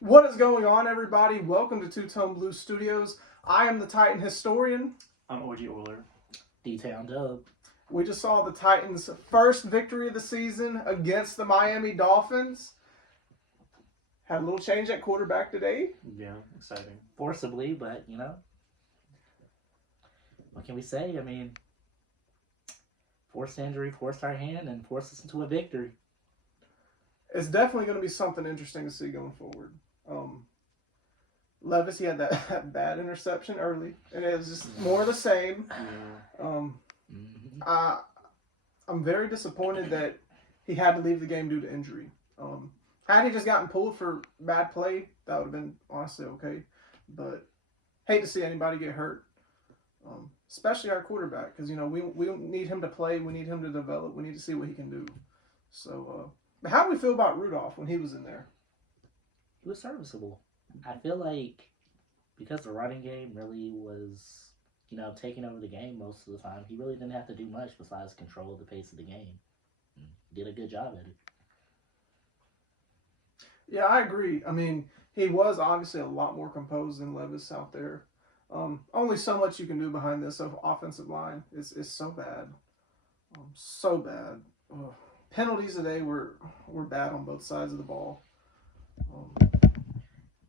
What is going on, everybody? Welcome to Two Tone Blue Studios. I am the Titan historian. I'm OG Oiler. D-Town Dub. We just saw the Titans' first victory of the season against the Miami Dolphins. Had a little change at quarterback today. Yeah, exciting. Forcibly, but, what can we say? I mean, forced injury, forced our hand, and forced us into a victory. It's definitely going to be something interesting to see going forward. Levis, he had that bad interception early, and it was just more of the same. Yeah. I'm very disappointed that he had to leave the game due to injury. Had he just gotten pulled for bad play, that would have been honestly okay. But hate to see anybody get hurt, especially our quarterback, because we need him to play, we need him to develop, we need to see what he can do. So, but how do we feel about Rudolph when he was in there? He was serviceable. I feel like because the running game really was, taking over the game most of the time, he really didn't have to do much besides control the pace of the game. He did a good job at it. Yeah, I agree. I mean, he was obviously a lot more composed than Levis out there. Only so much you can do behind this offensive line. It's so bad. So bad. Ugh. Penalties today were bad on both sides of the ball.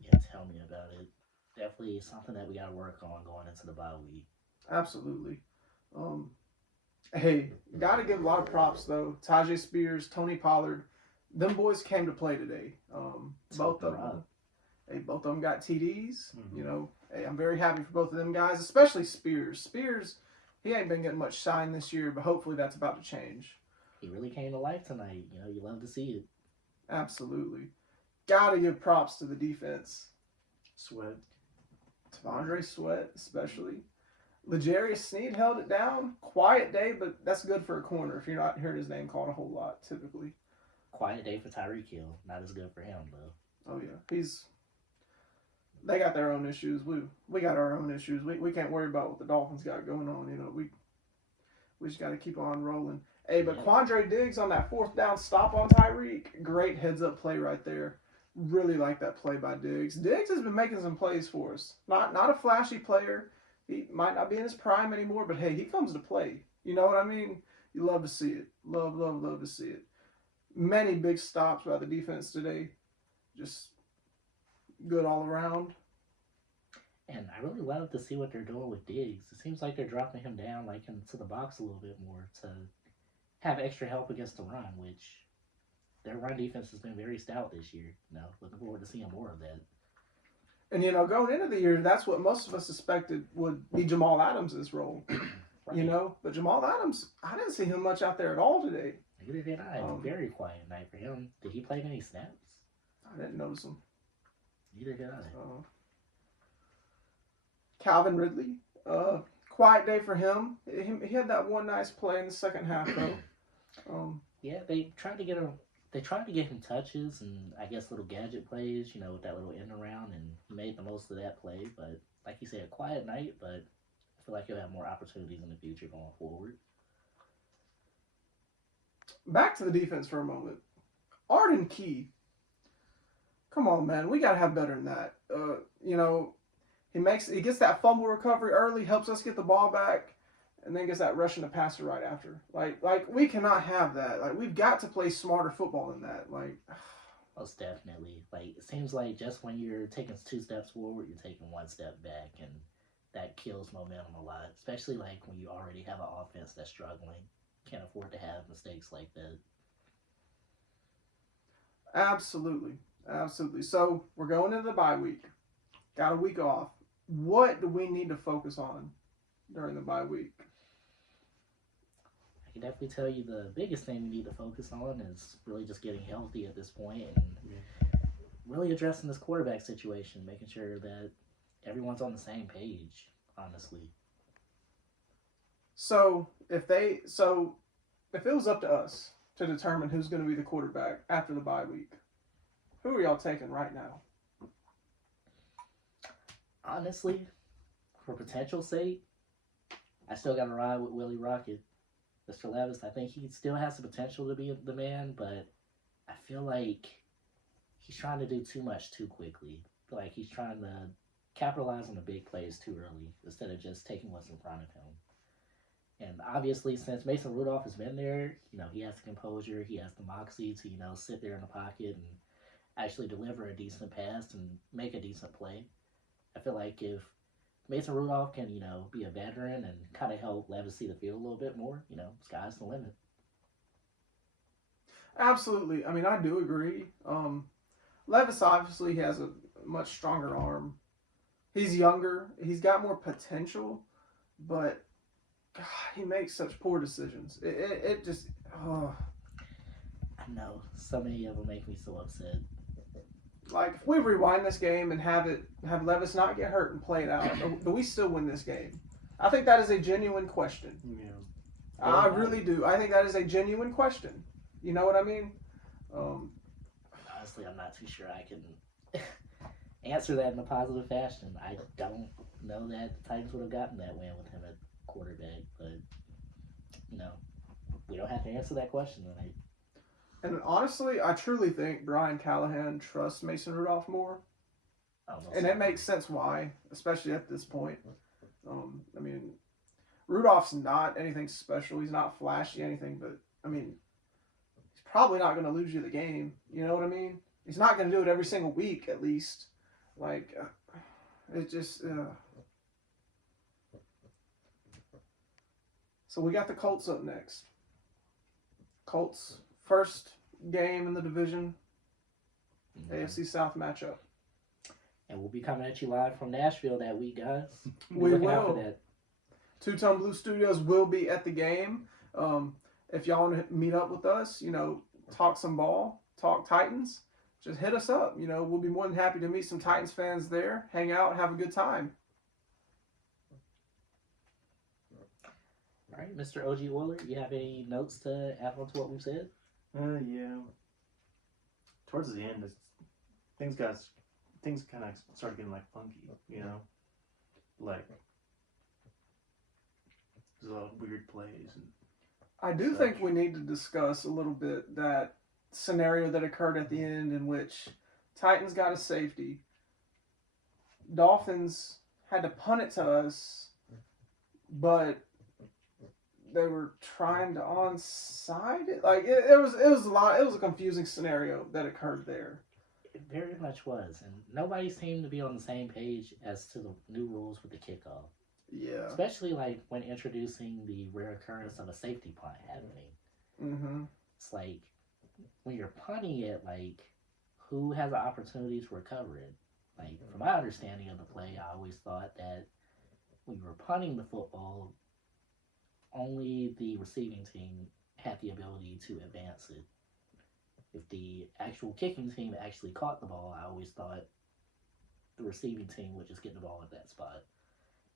Yeah, tell me about it. Definitely something that we got to work on going into the bye week. Absolutely. Hey, got to give a lot of props, though. Tajay Spears, Tony Pollard. Them boys came to play today. Both of them. Hey, both of them got TDs. Mm-hmm. Hey, I'm very happy for both of them guys, especially Spears. Spears, he ain't been getting much shine this year, but hopefully that's about to change. He really came to life tonight. You love to see it. Absolutely. Got to give props to the defense. Sweat. T'Vondre Sweat, especially. L'Jarius Sneed held it down. Quiet day, but that's good for a corner if you're not hearing his name called a whole lot, typically. Quiet day for Tyreek Hill. Not as good for him, though. Oh, yeah. They got their own issues. We got our own issues. We can't worry about what the Dolphins got going on. We just got to keep on rolling. Hey, but Quandre Diggs on that fourth down stop on Tyreek, great heads-up play right there. Really like that play by Diggs. Diggs has been making some plays for us. Not a flashy player. He might not be in his prime anymore, but hey, he comes to play. You know what I mean? You love to see it. Love to see it. Many big stops by the defense today. Just good all around. And I really love to see what they're doing with Diggs. It seems like they're dropping him down into the box a little bit more to have extra help against the run, which their run defense has been very stout this year. Looking forward to seeing more of that. And going into the year, that's what most of us suspected would be Jamal Adams' role. Right. But Jamal Adams, I didn't see him much out there at all today. Neither did I. Very quiet night for him. Did he play any snaps? I didn't notice him. Neither did I. Calvin Ridley, quiet day for him. He had that one nice play in the second half, though. Yeah, they tried to get him. They tried to get him touches and I guess little gadget plays, with that little end around, and he made the most of that play. But like you said, a quiet night, but I feel like he'll have more opportunities in the future going forward. Back to the defense for a moment. Arden Key. Come on, man. We got to have better than that. He gets that fumble recovery early, helps us get the ball back, and then gets that rushing the passer right after. Like we cannot have that. Like, we've got to play smarter football than that. Most definitely. It seems like just when you're taking 2 steps forward, you're taking 1 step back, and that kills momentum a lot. Especially when you already have an offense that's struggling. Can't afford to have mistakes like that. Absolutely. So we're going into the bye week. Got a week off. What do we need to focus on during the bye week? I can definitely tell you the biggest thing we need to focus on is really just getting healthy at this point and really addressing this quarterback situation, making sure that everyone's on the same page, honestly. So if it was up to us to determine who's going to be the quarterback after the bye week, who are y'all taking right now? Honestly, for potential sake, I still got to ride with Willie Rocket. Mr. Levis, I think he still has the potential to be the man, but I feel like he's trying to do too much too quickly. Like he's trying to capitalize on the big plays too early instead of just taking what's in front of him. And obviously, since Mason Rudolph has been there, he has the composure, he has the moxie to, sit there in the pocket and actually deliver a decent pass and make a decent play. I feel like if Mason Rudolph can, be a veteran and kind of help Levis see the field a little bit more, sky's the limit. Absolutely. I mean, I do agree. Levis obviously has a much stronger arm. He's younger. He's got more potential, but God, he makes such poor decisions. It just. Oh. I know. So many of them make me so upset. Like, if we rewind this game and have Levis not get hurt and play it out, do we still win this game? I think that is a genuine question. Yeah. I really do. I think that is a genuine question. You know what I mean? Honestly, I'm not too sure I can answer that in a positive fashion. I don't know that the Titans would have gotten that win with him at quarterback, but we don't have to answer that question tonight. And honestly, I truly think Brian Callahan trusts Mason Rudolph more. And it makes sense why, especially at this point. I mean, Rudolph's not anything special. He's not flashy anything, but, I mean, he's probably not going to lose you the game. You know what I mean? He's not going to do it every single week, at least. Like, it just... So we got the Colts up next. Colts, first game in the division, AFC South matchup. And we'll be coming at you live from Nashville that week, guys. We looking out will. for that. Two-Tone Blue Studios will be at the game. If y'all want to meet up with us, talk some ball, talk Titans, just hit us up. We'll be more than happy to meet some Titans fans there, hang out, have a good time. All right, Mr. OG Wooler, you have any notes to add on to what we've said? Yeah. Towards the end, things kind of started getting like funky, like there's a lot of weird plays. And I do think we need to discuss a little bit that scenario that occurred at the end in which Titans got a safety. Dolphins had to punt it to us, but they were trying to onside it. Like it was a lot. It was a confusing scenario that occurred there. It very much was, and nobody seemed to be on the same page as to the new rules with the kickoff. Yeah. Especially like when introducing the rare occurrence of a safety punt happening. Mm-hmm. It's like when you're punting it, like who has the opportunity to recover it? Like from my understanding of the play, I always thought that when you were punting the football, only the receiving team had the ability to advance it. If the actual kicking team actually caught the ball, I always thought the receiving team would just get the ball at that spot.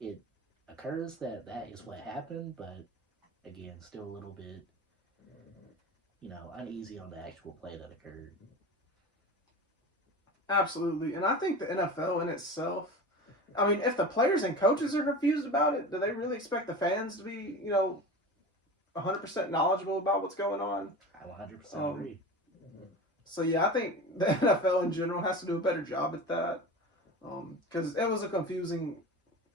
It occurs that is what happened, but again, still a little bit, uneasy on the actual play that occurred. Absolutely. And I think the NFL in itself, I mean, if the players and coaches are confused about it, do they really expect the fans to be, 100% knowledgeable about what's going on? I 100% agree. So, yeah, I think the NFL in general has to do a better job at that. Because it was a confusing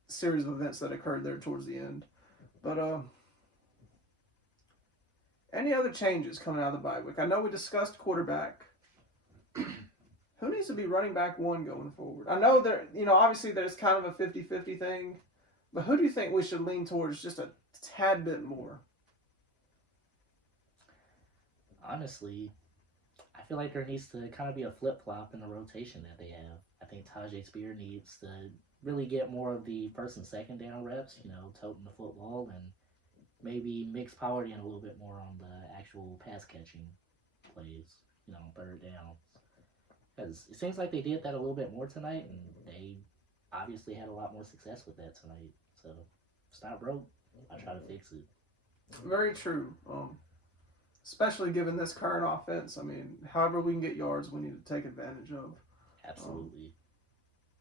series of events that occurred there towards the end. But, any other changes coming out of the bye week? I know we discussed quarterback. Who needs to be running back one going forward? I know there, obviously there's kind of a 50-50 thing, but who do you think we should lean towards just a tad bit more? Honestly, I feel like there needs to kind of be a flip-flop in the rotation that they have. I think Tajay Spear needs to really get more of the first and second down reps, toting the football, and maybe mix Pollard in a little bit more on the actual pass-catching plays, third down. Because it seems like they did that a little bit more tonight, and they obviously had a lot more success with that tonight. So, if it's not broke, I'll try to fix it. Very true. Especially given this current offense. I mean, however we can get yards, we need to take advantage of. Absolutely.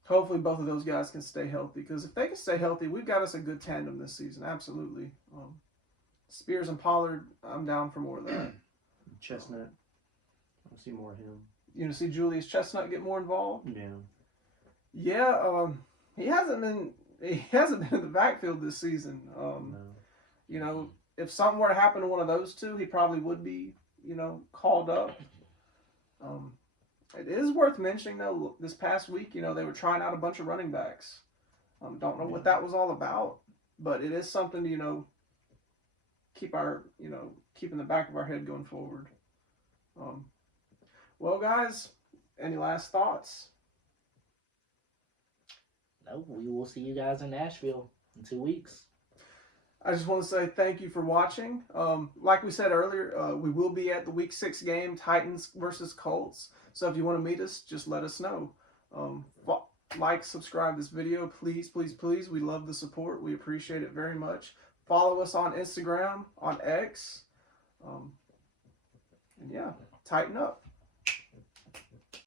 Hopefully both of those guys can stay healthy, because if they can stay healthy, we've got us a good tandem this season. Absolutely. Spears and Pollard, I'm down for more of that. Chestnut, I see more of him. see Julius Chestnut get more involved. Yeah. Yeah, he hasn't been in the backfield this season. No. If something were to happen to one of those two, he probably would be, called up. It is worth mentioning though, this past week, they were trying out a bunch of running backs. Don't know what that was all about, but it is something to, keep in the back of our head going forward. Well, guys, any last thoughts? No, we will see you guys in Nashville in 2 weeks. I just want to say thank you for watching. Like we said earlier, we will be at the Week 6 game, Titans versus Colts. So if you want to meet us, just let us know. Like, subscribe this video, please, please, please. We love the support. We appreciate it very much. Follow us on Instagram, on X. And yeah, tighten up.